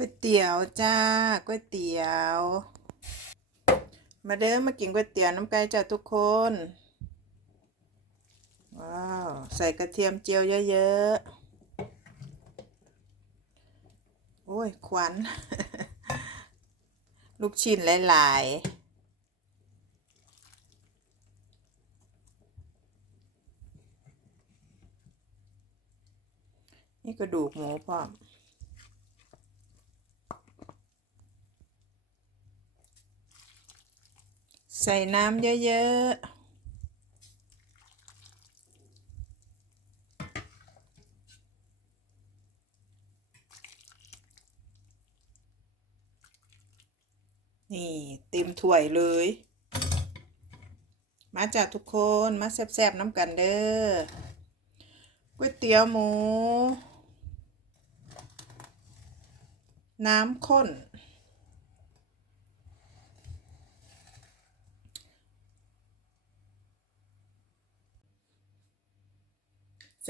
ก๋วยเตี๋ยวจ้าก๋วยเตี๋ยว มาเด้อมากินก๋วยเตี๋ยวน้ำไก่จ้าทุกคนว้าวใส่กระเทียมเจียวเยอะๆโอ้ยควันลูกชิ้นหลายๆนี่กระดูกหมูพร้อม ใส่น้ำเยอะๆนี่เต็มถ้วยเลย มาจากทุกคนมาแซ่บๆน้ำกันเด้อก๋วยเตี๋ยวหมู น้ำข้น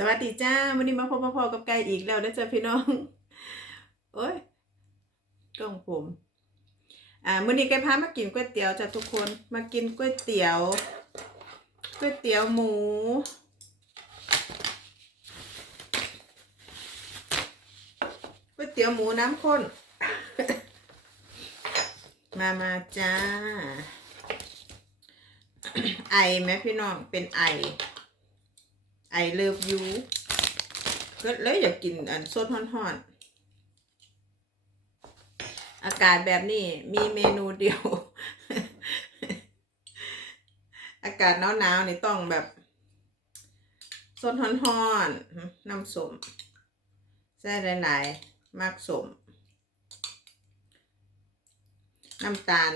สวัสดีจ้าวันนี้มาพบมาพอกับไก่อีกแล้วนะจ๊ะพี่น้อง โอ้ยกล้องผม อ่ามื้อนี้ไก่พามากินก๋วยเตี๋ยวจ้ะทุกคน มากินก๋วยเตี๋ยว ก๋วยเตี๋ยวหมู ก๋วยเตี๋ยวหมูน้ำข้น มามาจ้า ไอไหมพี่น้อง เป็นไอ ไอเลิฟยูก็เลยอยากกินอันสดฮ้อนๆ อากาศแบบนี้มีเมนูเดียว อากาศหนาวๆนี่ต้องแบบสดฮ้อนๆน้ำสมใส่หลายๆมากสม น้ำตาล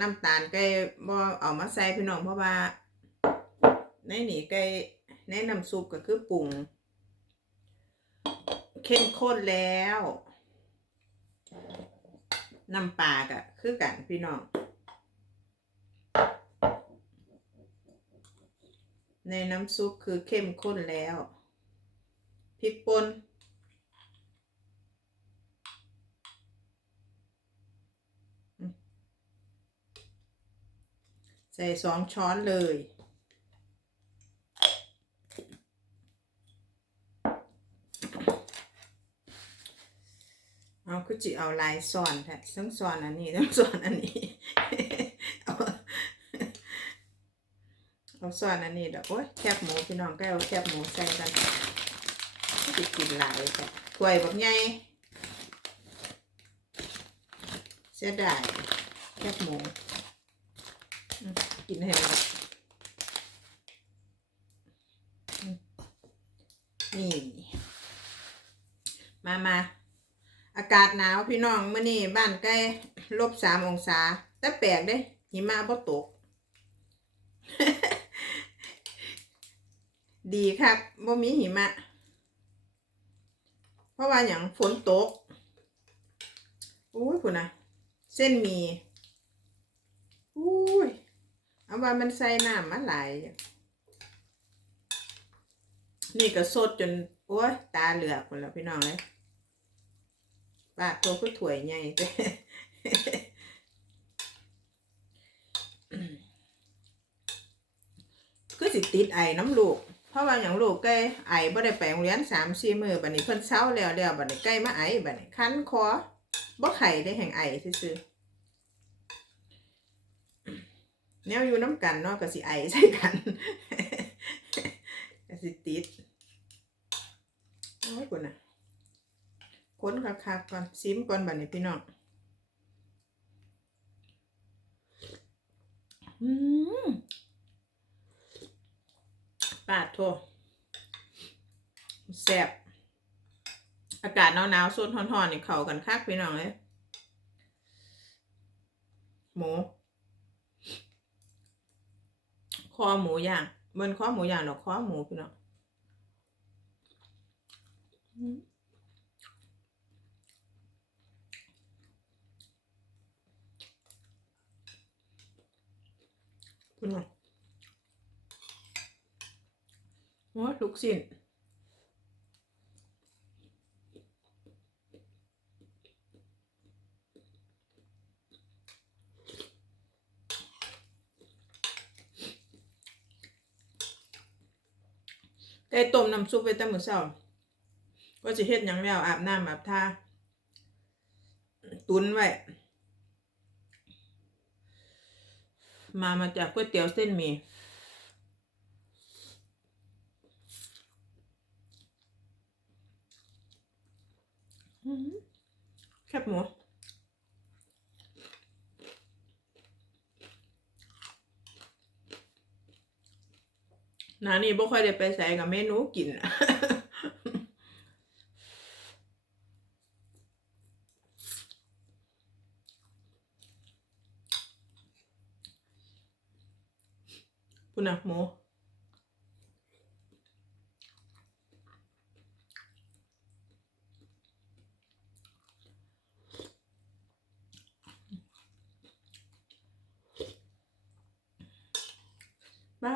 น้ำตาลก็บ่เอามาใส่พี่น้องเพราะว่าในนี่ไก่ ในน้ำซุปก็คือปรุง เข้มข้นแล้วน้ำปลาก็คือกันพี่น้องในน้ำซุปคือเข้มข้นแล้วพริกป่นใส่สองช้อนเลย จิเอาลายซ้อนแท้ทั้งซ้อนอันนี้ทั้งซ้อนอันนี้เอาเอาซ้อนอันนี้ดอกโอ้ยแคบหมูพี่น้องก็เอาแคบหมูใส่กันสิกินหลายแท้ถ้วยแบบใหญ่เสียดายแคบหมูกินให้หมดนี่ มามา อากาศหนาวพี่น้องเมื่อนี้บ้านใกล้ลบสามองศา แต่แปลกเด้หิมะบ่ตก ดีครับบ่มีหิมะ เพราะว่าอย่างฝนตกอุ้ยคุณนะเส้นมีอุ้ยเอาว่ามันใส่น้ำมาหลายนี่ก็สดจน โอ้ยตาเหลือกหมดแล้วพี่น้องเลย ปากตัวก็ถวยใหญ่แต่คือสิติดไอน้ำลูก เพราะว่าอย่างลูกใกล้ไอบ่ได้ไปโรงเรียนสามสี่มือบัดนี้เพิ่นเช้าแล้วแล้วบัดนี้ใกล้มาไอบัดนี้คันคอบ่ไข่ได้แห่งไอซื่อๆแนวอยู่น้ำกันเนาะก็สิไอใส่กัน ก็สิติดโอ้ยคุณน่ะ คักก่อนซิมก่อนบัดนี้พี่น้องอืมปาดโทแซ่บอากาศหนาวๆโซนฮ้อนๆนี่เข้ากันคักพี่น้องเลยหมู คอหมูย่างเบิ้นคอหมูย่างหรอกคอหมูพี่น้อง โอ้ลูกสิ่งไก่ต้มน้ำซุปไว้ตั้งมื้อเช้าก็จะเฮ็ดหยังแล้วอาบน้ำอาบท่าตุนไว้ มามาจากก๋วยเตี๋ยวเส้นหมี่อื้อหือแคบหมูนานี่บ่ค่อยได้ไปใส่กับเมนูกิน ปุ่นนะหมูบ้า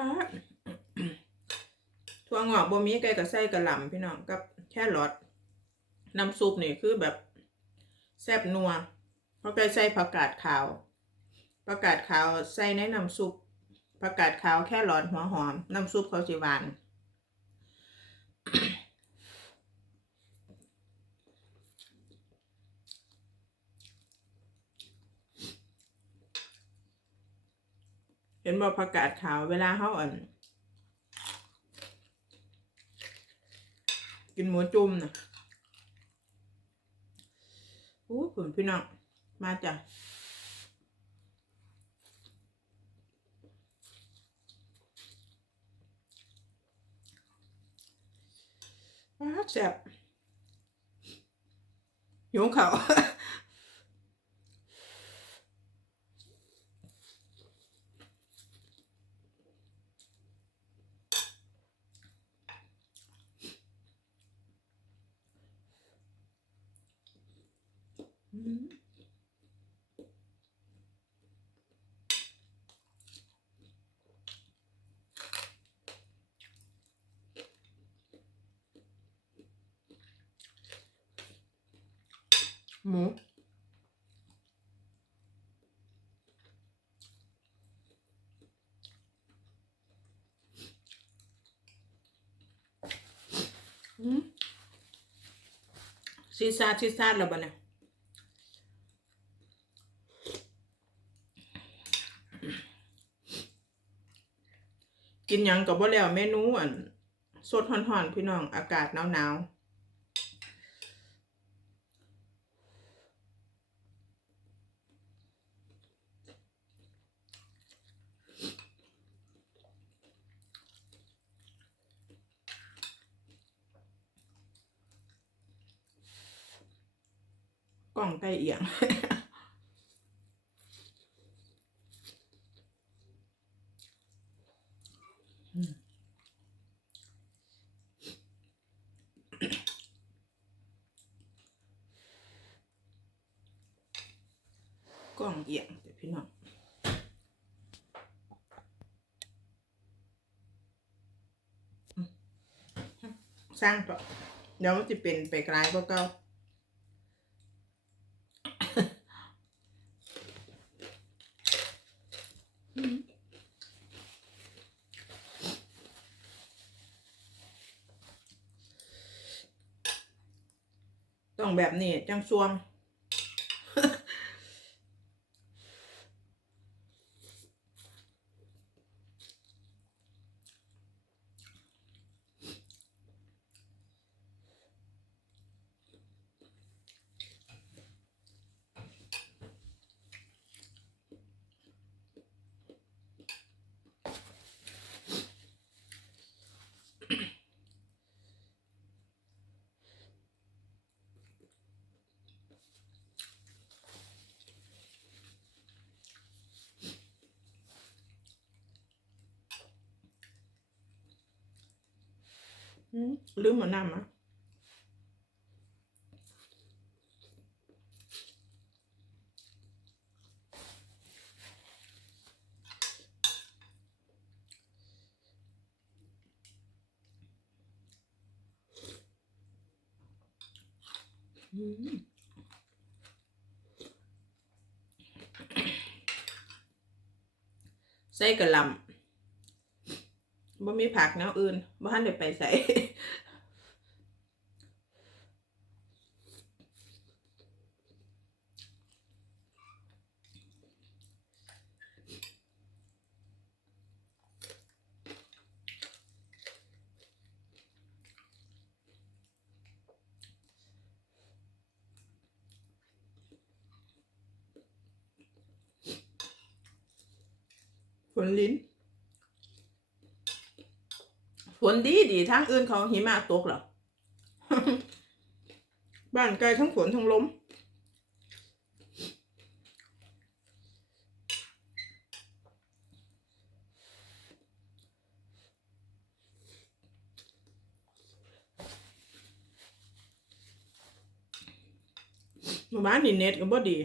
ถั่วงอกบ่มีไก่กับไส้กระหล่ำพี่น้องกับแค่รอทน้ำซุปนี่คือแบบแซ่บนัวเพราะไก่ใส่ผักกาดขาวผักกาดขาวใส่ในน้ำซุป ผักกาดขาวแค่รอทหัวหอม น้ำซุปเขาสิหวาน เห็นบ่ผักกาดขาวเวลาเขาอ่อนกินหมูจุ่มนะโอ้ผมพี่น้อง มาจ้ะ แซ่บหิวเขาว อืม หมูอืมซีซาดซีซาดแล้วบ่เนี่ยกินยังกับบ่แล้วเมนูอันสดห่อนๆพี่น้องอากาศหนาวๆ กล้เอียง กล้องเอียงเดี๋ยวพี่น้องสร้างต่อเดี๋ยวมันจะเป็นไปไกลกว่าเก่าอืมต้อง แบบนี้จังซวง อืม ลืมหมดน้ำอะอืมใส่กระหล บ่มีผักแนวอื่นบ่ทันได้ไปใส่ฝนลิ้น ฝ นดีดีทางอื่นเขาหิมะตกเหรอบ้านไกลทั้งฝนทั้งลมหมู่บ้านนี่เน็ตก็บ่ดี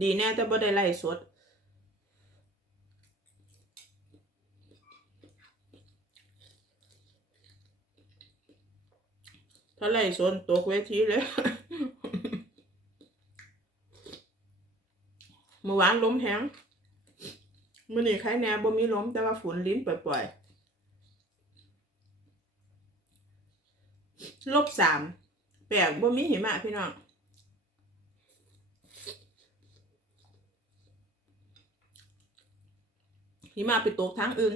ดีแน่แต่บ่ได้ไล่สดาไล่สนตกเวทีเลยเมื่อวานล้มแหงมื่อนี้ใครแน่บ่มีล้มแต่ว่าฝนลิ้นปล่อยๆลบสามแปลกบ่มีหิมะพี่น้องหิมะไปตกทางอื่น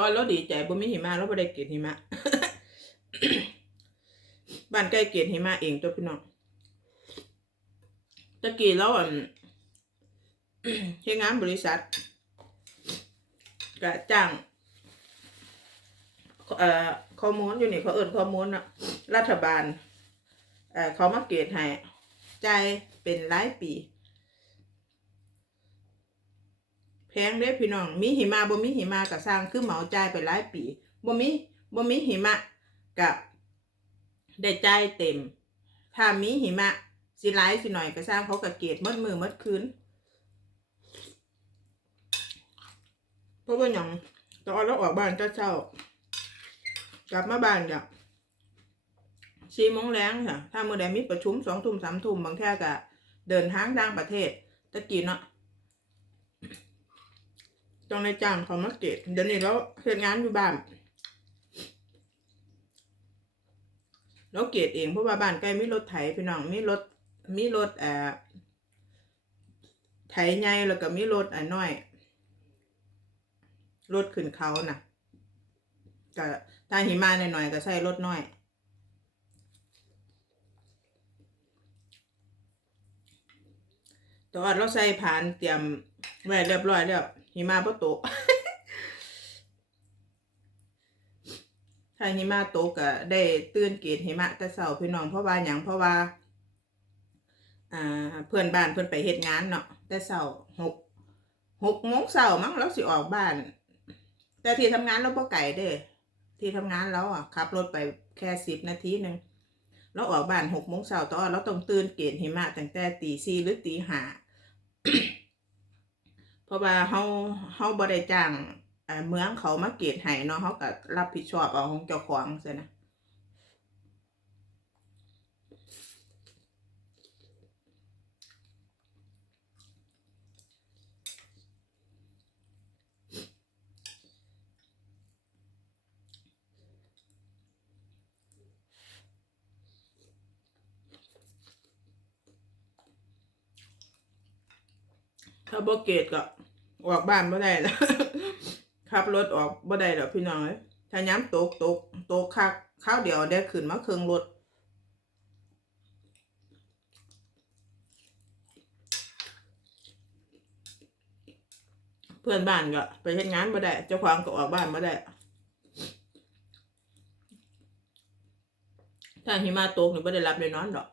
ตอนเราดีใจบ่มีหิมะเราบ่ได้เกลียดหิมะบ้านใกล้เกลียดหิมะเองตัวพี่น้องตะกี้เราอะเฮ็ดงานบริษัทก็จ้างเอ่อข้อมูลอยู่นี่เขาเอิ้นข้อมูลนะรัฐบาลเอ่อเขามาเกณฑ์ให้จ่ายเป็นรายปี แพงเด้พี่น้อง มีหิมะบ่มีหิมะก็สร้างคือเหมาจ่ายไปหลายปีบ่มีบ่มีหิมะก็ได้จ่ายเต็ม ถ้ามีหิมะสิหลายสิหน่อยก็สร้างเขาก็เกตมดมือมดคืนเพราะว่าหยังตอนเราออกบ้านก็เช้ากลับมาบ้านเนี่ยสี่โมงแรงค่ะ ถ้าเมื่อใดมีประชุมสองทุ่มสามทุ่มบางแค่ก็เดินทางต่างประเทศตะกี้เนาะ ต้องในจ้างเขามาเกตเดี๋ยวนี้เราเฮ็ดงานอยู่บ้านเราเกตเองเพราะว่าบ้านใกล้มีรถไถพี่น้องมีรถมีรถอ่อไถใหญ่แล้วก็มีรถอันน้อยรถขึ้นเขาน่ะก็ถ้าหิมะหน่อยๆก็ใช้รถน้อยแตอนเราใส่ผ่านเตรียมไว้เรียบร้อยแล้ว หิมะบ่ตก ถ้าหิมะตกก็ได้ตื่นเกตหิมะแต่เช้าพี่น้องเพราะว่าหยังเพราะว่า อ่า เพื่อนบ้านเพิ่อนไปเฮ็ดงานเนาะแต่เช้าหกหกโมงเช้ามั้งเราสิออกบ้าน แต่ที่ทำงานเราบ่ไกลเด้ที่ทำงานเราอะขับรถไปแค่สิบนาทีหนึ่งเราออกบ้านหกโมงเช้าตอนเราต้องตื่นเกตหิมะตั้งแต่ตีสี่หรือตีห้า เพราะว่าเฮาเฮาบ่ได้จ้างเมืองเขามาเกตให้เนาะเฮาก็รับผิดชอบเอาของเจ้าของซะนะถ้าบ่เกตก็ออกบ้านบ่ได้แล้วขับรถออกบ่ได้แล้วพี่น้องเอ้ยถ้าย้ำตกตกตกคักข้าวเดียวได้ขึ้นมาเครื่องรถเพื่อนบ้านก็ไปเฮ็ดงานบ่ได้ เจ้าของก็ออกบ้านบ่ได้ ถ้าหิมะตกนี่บ่ได้รับได้นอนดอก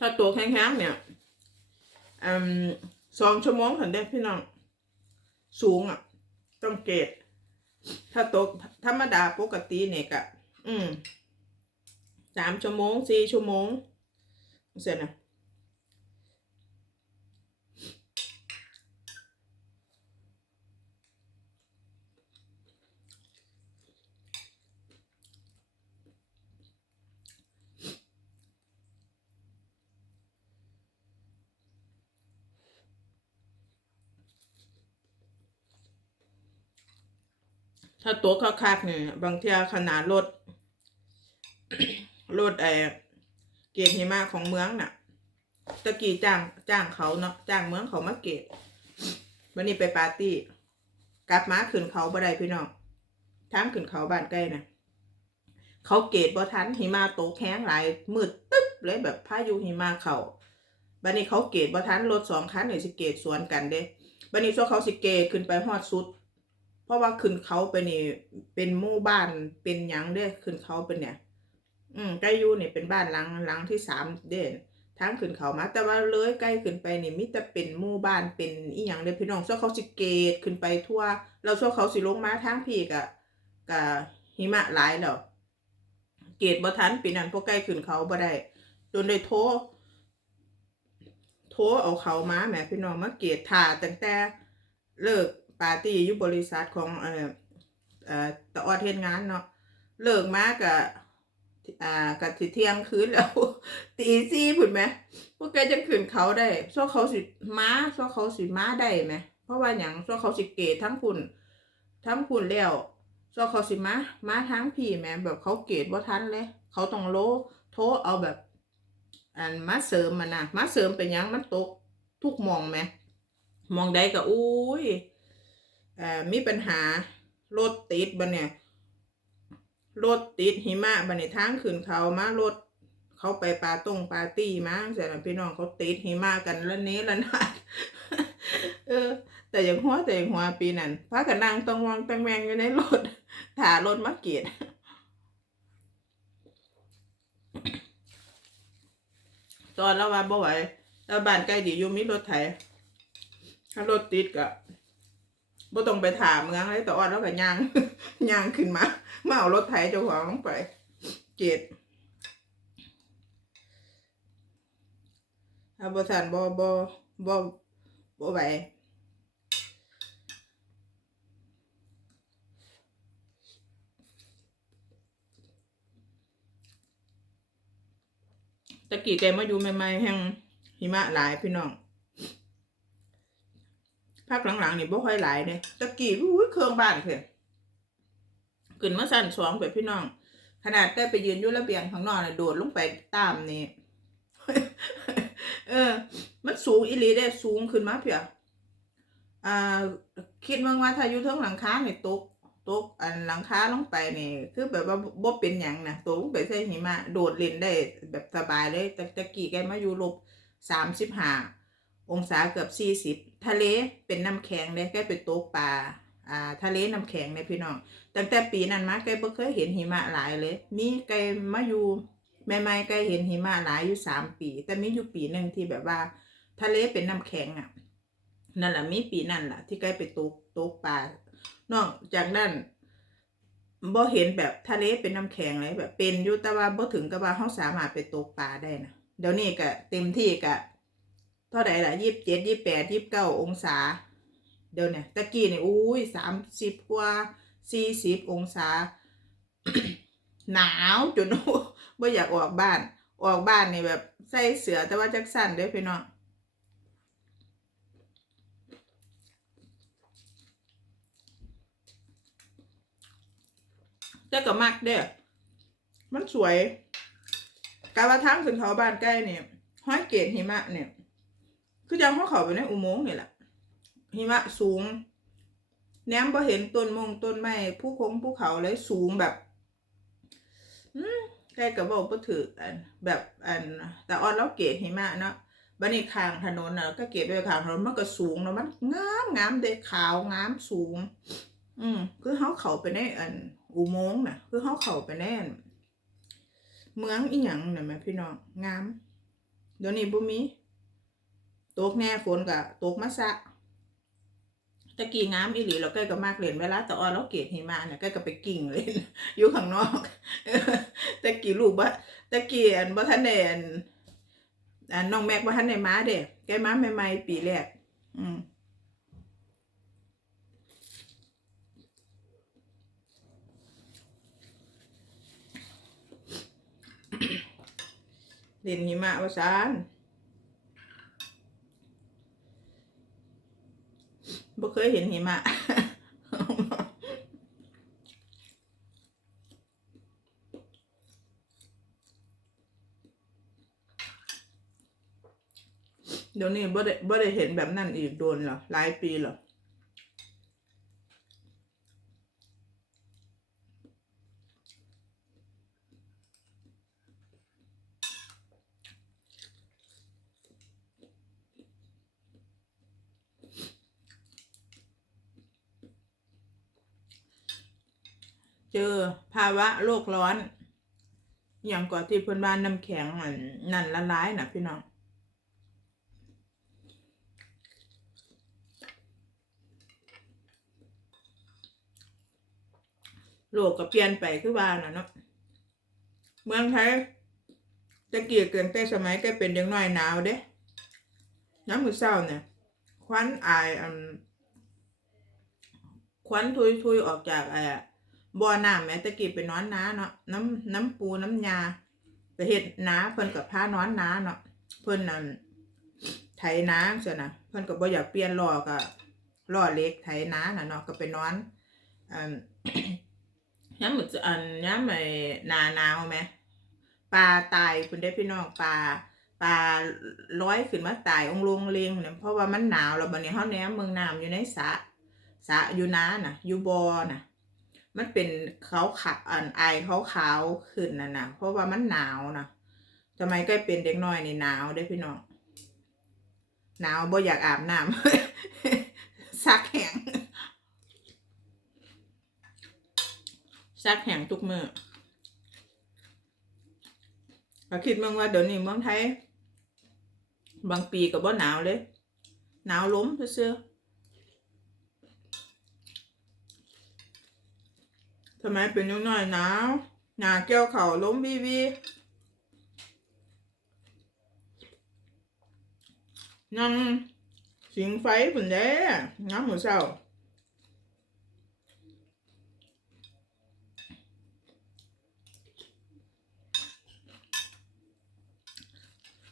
ถ้าตัวแข็งๆเนี่ยอืมสองชั่วโมงถึงได้พี่น้อง สูงอะ ต้องเกตถ้าตัวธรรมดาปกติเนี่ยก็อืมสามชั่วโมงสี่ชั่วโมงเสร็จนะ ถ้าตัวคักๆเนี่ยบางเทียขนาดรถรถไอ้เกตหิมะของเมืองน่ะ ตะกี้จ้างจ้างเขาเนาะจ้างเมืองเขามาเกตวันนี้ไปปาร์ตี้ กลับมาขึ้นเขาบ่ได้พี่น้องทางขึ้นเขาบ้านใกล้น่ะ เขาเกตบ่ทันหิมะตกแห้งหลายมืดตึ๊บเลยแบบพายุหิมะเขาบัดนี้เขาเกตบ่ทันรถสองคันนี่สิเกตสวนกันเด้บัดนี้ช่วเขาสิเกตขึ้นไปฮอดสุด ราะว่าขึ้นเขาไปนี่เป็นหมู่บ้านเป็นหยังเด้ขึ้นเขาเป็นเนี่ย อืมใกล้ยู่นี่เป็นบ้านหลังหลังที่สามเด่นทางขึ้นเขามา แต่ว่าเลยใกล้ขึ้นไปนี่มิแต่เป็นหมู่บ้านเป็นอีหยังเด้พี่น้องส่วนเขาสิเกตขึ้นไปทั่ว เราส่วนเขาสิลงมาทางพี่กะกะหิมะหลายแล้วเกตบ่ทันปีนั้นพวกใกล้ขึ้นเขาบ่ได้จนได้โทโทเอาเขามาแหมพี่น้องมาเกตถ่าตั้งแต่เลิก ปาร์ตี้อยู่บริษัทของเอ่อเอ่อตะออเฮ็ดงานเนาะเลิกมากะอ่ากับสิเที่ยงคืนแล้ว ตีสี่พุ่นไหมพวกแกจะขึ้นเขาได้ซ้อเขาสิม้าซ้อเขาสิม้าได้ไหมเพราะว่าอย่างซ้อเขาสิเกตทั้งพุ่นทั้งพุ่นแล้วซ้อเขาสิม้าม้าทั้งพี่แหม่แบบเขาเกตว่าทันเลย เขาต้องโลโทเอาแบบอันมาเสริมมันนะมาเสริมเป็นยังมันตกทุกมองไหมมองใดก็อุ้ย มีปัญหารถติดบันเนี่ยรถติดหิมะบัดนทางขึ้นเขามารถเขาไปปาตรงปาร์ตี้มาเสร็จแล้วพี่น้องเขาติดหิมะกันละเนี้ละนาดเออ แต่อย่างหัวแต่อย่างหัวปีนั้นพากันนั่งต้องวางตังแมงอยู่ในรถถ่ารถมาเกียดตอนเราว่าบ่ไหวแล้วบ้านใกล้ดีอยู่มีรถไถถ้ารถติดก็ บ่ต้องไปถามเมืองเลยแต่อ่อนแล้วก็ย่างย่างขึ้นมามาเอารถไถเจ้าของลงไปเกตถ้าบ่ทันบ่บ่บ่บ่ไหวตะกี้แกมาอยู่ใหม่ๆแห่งหิมะหลายพี่น้อง ภาคหลังๆนี่บ่ค่อยหลายเด้ตะกี้อุ้ยเครื่องบ้านเพิ่นขึ้นมาสั่นสองแบบพี่น้อง ขนาดได้ไปยืนอยู่ระเบียงข้างนอกน่ะโดดลงไปตามนี่เออ มันสูงอีหลีได้สูงขึ้นมาเพียอ่า คิดว่าว่าถ้าอยู่เทั้งหลังคาเนี่ยตกตกอันหลังคาลงไปเนี่ยคือแบบว่าบ่เป็นหยังนะตกลงไปใส่หิมะโดดเล่นได้แบบสบายเลยแต่ตะกี้แกมาอยู่ลบสามสิบห้าองศาเกือบสี่สิบ ทะเลเป็นน้ำแข็งเลยแกไปตกปลาอ่าทะเลน้ำแข็งเนี่ยพี่น้องตั้งแต่ปีนั้นมาแกบ่เคยเห็นหิมะหลายเลย มีแกมาอยู่ใหม่ๆแกเห็นหิมะหลายอยู่สามปี แต่มีอยู่ปีหนึ่งที่แบบว่า ทะเลเป็นน้ำแข็งอะนั่นแหละมีปีนั่นแหละที่แกไปตกตกปลานอกจากนั้นบ่เห็นแบบทะเลเป็นน้ำแข็งเลยแบบเป็นอยู่แต่ว่าบ่ถึงกับว่าเขาสามารถไปตกปลาได้นะเดี๋ยวนี้ก็เต็มที่ก็ เท่าไหร่ล่ะยี่สิบเจ็ดยี่สิบแปดยี่สิบเก้าองศา เดี๋ยวเนี่ยตะกี้นี่ยอุ้ยสามสิบกว่าสี่สิบองศา หนาวจนไม่อยากออกบ้าน ออกบ้านเนี่ยแบบใส่เสื้อแต่ว่าจักสั้นด้อพี่น้องแต่ก็มักเด้อมันสวย กาวาทางขึ้นเขาบ้านใกล้เนี่ยห้อยเกตหิมะเนี่ย คือจังเขาเขาไปในอุโมงค์นี่แหละหิมะสูง แนมพอเห็นต้นมงต้นไม้ผู้คงภูเขาเลยสูงแบบอืมใกล้กับบอกก็ถืออันแบบอันแต่ออนแล้วเกตหิมะเนาะบันนี้ข้างถนนนะก็เกตไปข้างถนนมันก็สูงเนาะมันงามงามเด็กขาวงามสูง อืมคือเขาเขาไปในอันอุโมงค์นะคือเขาเขาไปในอันเมืองอีหยังเน่ะแม่พี่น้องงามเดี๋ยวนี้บ่มี ตกแน่ฝนก็ตกมาซะตะกี้งามอีหลีเราใกล้ก็มากเล่นเวลาตะออเราเกตหิมะเนี่ยใกล้ก็ไปกิ่งเล่นอยู่ข้างนอกตะกี้ลูกบ่ตะกี้อันบ่ทันได้อันอันน้องแม็กบ่ทันได้มาเด้แก้มาใหม่ๆปีแรกอืมเล่นหิมะว่าซาน บ่เคยเห็นหิมะเดี๋ยวนี้บ่ได้บ่ได้เห็นแบบนั้นอีกโดนเหรอหลายปีเหรอ เจอภาวะโลกร้อนอย่างก่อนที่เพื่อนบ้านน้ำแข็งนั่นละลายนะพี่น้องโลกก็เปลี่ยนไปคือว่าน่ะเนาะเมืองไทยตะเกียกเกินแต่สมัยแกเป็นเด็กน้อยหนาวเด้น้ำมือเศร้าเนี่ยควันอายอันควันทุยทุยๆออกจากไอ้อะ บ่อน้ำแม้ตะกี้เป็นนอนน้าเนาะน้ำน้ำปูน้ำยาไปเฮ็ดน้าเพิ่นกับพานอนน้าเนาะเพิ่นนั่นไถน้าเสียนะเพิ่นก็บบ่อยากเปลี่ยนล้อก็ล้อเล็กไถน้าน่ะเนาะก็ไปนอนอันย้ำหมืออันย้ำไอ้หนาหนาวไหมปลาตายคุณได้พี่น้องปลาปลาร้อยขึ้นมาตายองลงเลงเนี่ยเพราะว่ามันหนาวแล้วบัดนี้เฮาแหนมเมืองน้ำอยู่ในสระสระอยู่น้าน่ะอยู่บ่อน่ะ มันเป็นขาวขาวอันไอขาวขาวขึ้นน่ะนะเพราะว่ามันหนาวนะทำไมก็เป็นเด็กน้อยในหนาวได้พี่น้องหนาวบ่อยากอาบน้ำซักแห้งซักแห้งทุกมือก็คิดมึงว่าเดี๋ยวนี้เมืองไทย บางปีก็บ่หนาวเลย หนาวล้มซื่อ ทำไมเป็นยังน้อยหนาวหนาแก้วเข่าล้มวีวีนั่งสิงไฟผุนเด้น้ำหมูเศร้า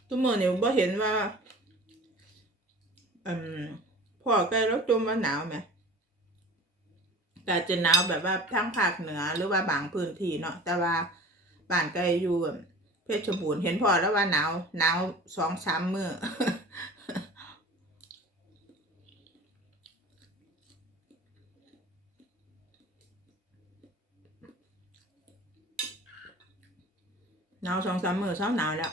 ทุกมื่อเนี่ยบ่เห็นว่าอืมพ่อใกล้รถจมว่าหนาวไหม แต่จะหนาวแบบว่าทั้งภาคเหนือหรือว่าบางพื้นที่เนาะแต่ว่าบ้านใกล้อยู่เพชรบูรณ์เห็นพ่อแล้วว่าหนาวหนาวสองสามมือหนาวสองสามมือเช้าหนาวแล้ว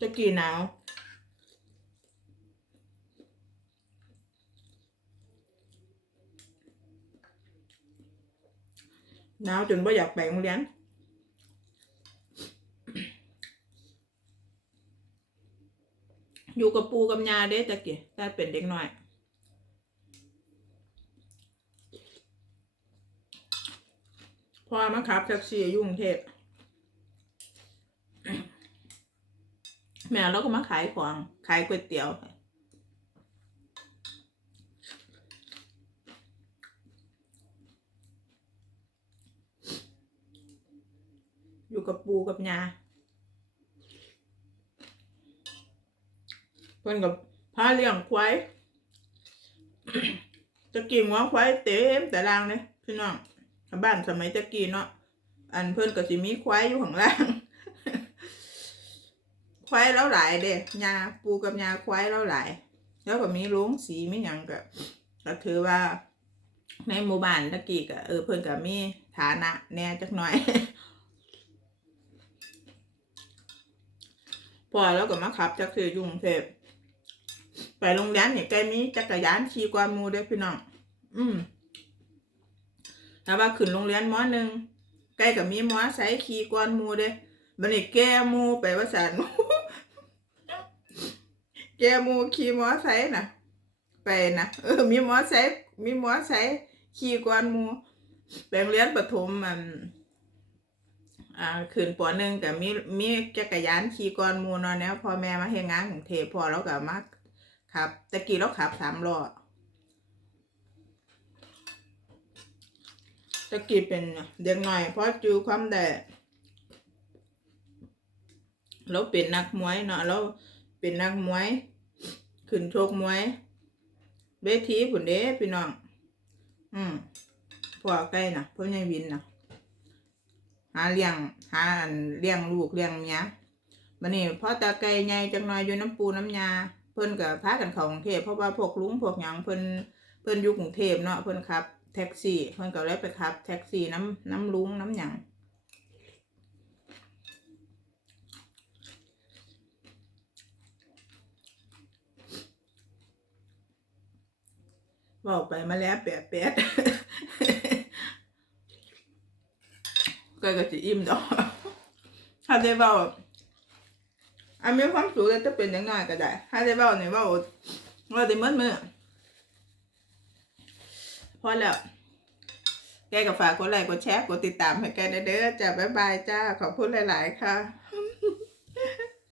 ตะกี้หนาว หนาวจนไม่อยากไปโรงเรียนอยู่กับปูกับยาเด้ตะกี้แต่เป็นเด็กน้อย พอมาขับแท็กซี่ยุ่งเทพแม่เราก็มาขายของ ขายก๋วยเตี๋ยว กับปูกับยาเพิ่นกับพาเลี้ยงควายจะกินว่าควายเต็มแต่รางเลยพี่น้องบ้านสมัยตะกี้เนาะอันเพิ่นก็สิมีควายอยู่ข้างล่าง ควายแล้วหลายเด้ยาปูกับยาควายแล้วหลาย แล้วก็มีโรงสีมีหยังก็ก็ถือว่าในหมู่บ้านตะกี้ก็เออเพิ่นก็มีฐานะแหน่จักหน่อย พอแล้วก็มาขับจักรยานยุ่งเทพไปโรงเรียนเนี่ยแกมีจักรยานขี่กว่ามูเด้พี่น้องอืมถ้าว่าขึ้นโรงเรียนมอหนึ่งใกล้กับมีมอไซค์ขี่กวนหมูเด้บันนี้แกหมูไปว่าสันแกมูขี่มอไซค์นะไปนะเออมีมอไซค์มีมอไซค์ขี่กวนหมูแปลงเรียนประถมมัน อ่าขึ้นปหนึ่งกับมีมีจักรยานขี่ก่อนหมูเนอนแนวพ่อแม่มาเฮ็ดงานกรุงเทพพอเราก็มาขับตะกี้เราขับสามล้อตะกี้เป็นเด็กหน่อยเพราะจูความได้เราเป็นนักมวยเนาะเราเป็นนักมวย ขึ้นโชกมวยเวทีผุนเด้พี่น้อง อืมพวใกล้น่ะพวกยังวินน่ะาเลี้ยงหาเลี้ยงลูกเลี้ยงเมียบัดนี้พอตาไก่ใหญ่จังน้อยอยู่น้ำปูน้ำยาเพิ่นก็พากันเขากรุงเทพเพราะว่าพวกลุงพวกหยังเพิ่นเพิ่นอยู่กรุงเทพเนาะเพิ่นขับ แท็กซี่เพิ่นก็เลยไปขับ แท็กซี่น้ำน้ำลุงน้ำหยังบอกไปมาแล้วแปดแปด ก็ก็จะอิ่มดอกถ้าได้เบาอันมีความสุขแล้วจะเป็นยังไงก็ได้ถ้าได้เบาเนี่ยเบาว่าได้เมื่อมื่อพอแล้วแกก็ฝากกดไลค์กดแชร์กดติดตามให้แกได้เด้อจ้าบ๊ายบายจ้าขอบคุณหลาย ๆ ค่ะ